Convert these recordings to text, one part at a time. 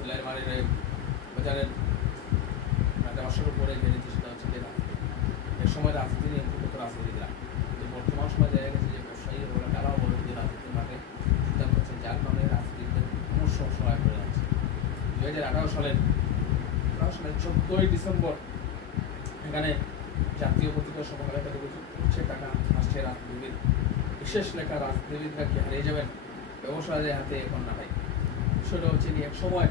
সুলাইমানের বাজারের দেওয়ার উপরে বেড়েছে, সেটা হচ্ছে যে এর সময় রাজনীতি নিয়ে কত রাজনীতিরা, কিন্তু বর্তমান সময় দেখা গেছে যে ব্যবসায়ী ওরা তারাও বলে যে রাজনীতির মাঠে সিদ্ধান্ত হচ্ছে, যার কারণে রাজনীতিতে ক্রমশ সহায় করে যাচ্ছে। 2018 সালের 14ই ডিসেম্বর এখানে জাতীয় পত্রিকা সমাবেশ হচ্ছে টাকা আসছে রাজনীতিবিদ, বিশেষ লেখা রাজনীতিবিদরা কি হারিয়ে যাবেন ব্যবসায়ীদের হাতে এখন না হয়। বিষয়টা হচ্ছে কি এক সময়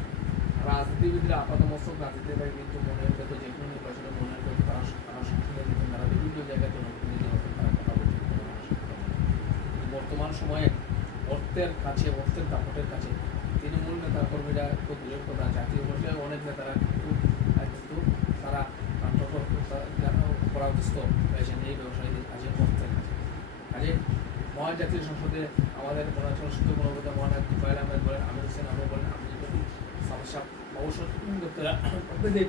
রাজনীতিবিদরা আপাতমস্তক রাজনীতিবিদরা কিন্তু মনের ভেতর যে কোনো নির্বাচনে মনের ভেতর তারা সংসদে যেতেন, তারা বিভিন্ন জায়গায় জনপ্রতিনিধি হতেন, তারা কথা বলতেন। বর্তমান সময়ে অর্থের দাপটের কাছে তৃণমূল নেতা কর্মীরা খুব দূরের কথা, জাতীয় পর্যায়ে অনেক নেতারা কিন্তু তারা পরামর্শ হয়েছেন এই ব্যবসায়ীদের কাজে অর্থের কাছে। কাজে মহান জাতীয় সংসদে আমাদের সংসদীয় গণপতা মহানায়ক তুফাইল আহমেদ বলেন, আমির হোসেন আবু বলেন, সমস্যা অবসর প্রত্যেকে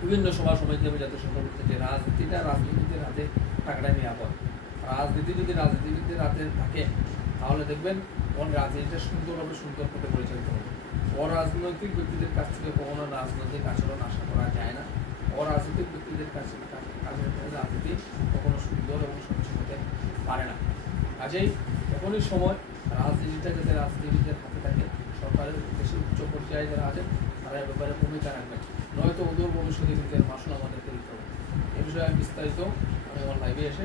বিভিন্ন সভা সমিতি এবং জাতীয় সংসদ বলতে যে রাজনীতির হাতে টাকাটা নিরাপদ। রাজনীতি যদি রাজনীতিবিদদের হাতে থাকে তাহলে দেখবেন কোন রাজনীতিটা সুন্দর পথে পরিচালিত হবে। অরাজনৈতিক ব্যক্তিদের কাছ থেকে কখনো রাজনৈতিক আচরণ আশা করা যায় না। অরাজনৈতিক ব্যক্তিদের কাছে রাজনীতি কখনো সুন্দর এবং স্বচ্ছ হতে পারে না। কাজেই এখনই সময় রাজনীতিটা যাতে রাজনীতিবিদদের হাতে থাকে, সরকারের দেশের উচ্চ পর্যায়ে যারা আছেন তারা এ ব্যাপারে ভূমিকা রাখবেন, নয়তো অদূর ভবিষ্যতে কিন্তু এর মাসুল আমাদেরকে দিতে হবে। এই বিষয়ে আমি বিস্তারিত আমি আমার লাইভে এসে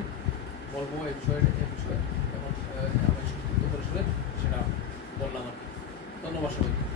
বলবো। এই বিষয়ে এখন আমি সংক্ষিপ্ত পরিসরে সেটা বললাম আর কি। ধন্যবাদ সবাইকে।